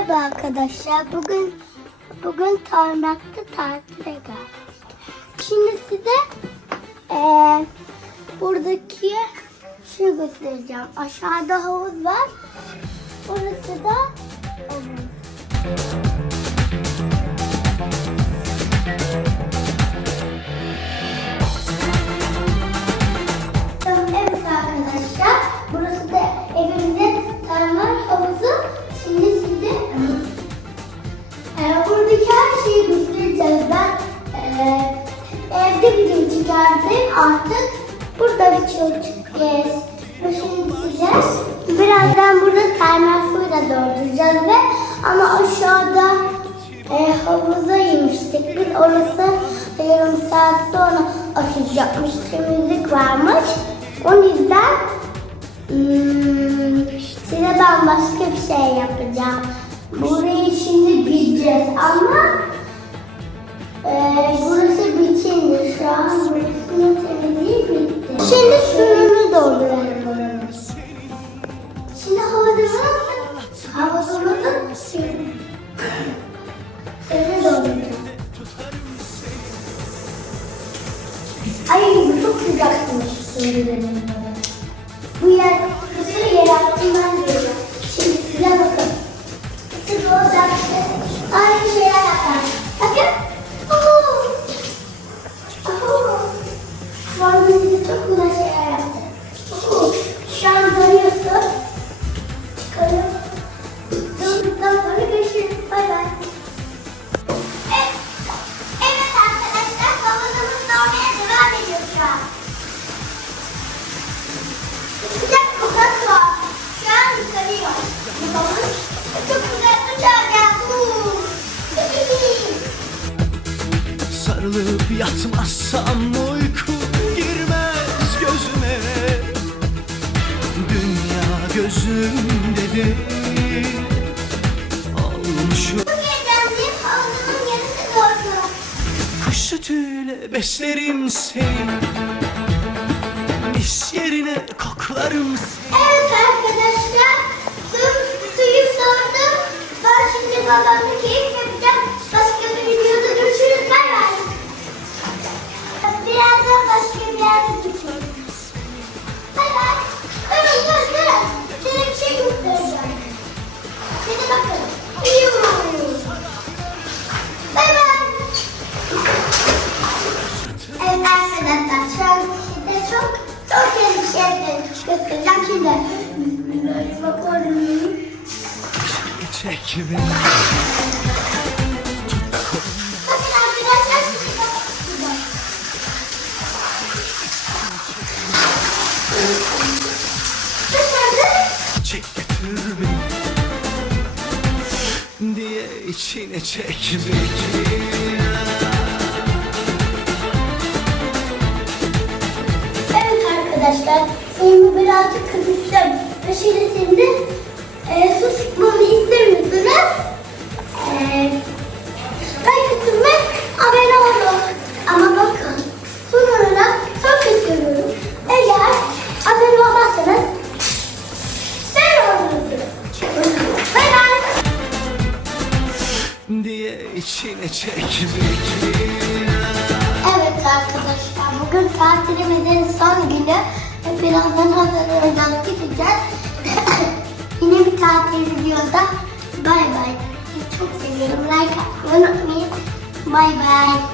Merhaba arkadaşlar. Bugün bugün Tarnak'ta tatile geldik. Şimdi size eee, buradaki şey göstereceğim. Aşağıda havuz var. Burası da. Evet evde video çıkardım artık. Burada video çıkacağız. Şimdi sileceğiz. Birazdan burada termal suyla dolduracağız ve ama aşağıda e, havuza inmiştik. Biz orası yarım saat sonra açılacakmış. Temizlik varmış. O yüzden hmm, size ben başka bir şey yapacağım. Burayı şimdi bileceğiz çok sıcakmış suyun Bu yer, suyu yer altından geliyor. Sarılıp yatmazsam uyku girmez gözüme Dünya gözümde değil Olmuşum kuş sütüyle beslerim seni Mis yerine koklarım seni Evet arkadaşlar. Su, suyu sordum. Ben şimdi babamla şimdi. Bakalım. Çek beni Çek götür beni Diye içine çek beni Evet arkadaşlar, suyumu birazcık şimdi şimdi e, su sıkmamı istemiyorsunuz. E, kaybettim ve abone olun. Ama bakın, son olarak çok istiyorum. Eğer abone olmazsanız ben olursunuz. Bay bay. diye içine çek beni Evet arkadaşlar bugün tatilimizin son günü. Birazdan hazırlanacağız gideceğiz. Yine bir tatil videoda. Bay bay. Çok seviyorum. Like atmayı unutmayın. Bay bay.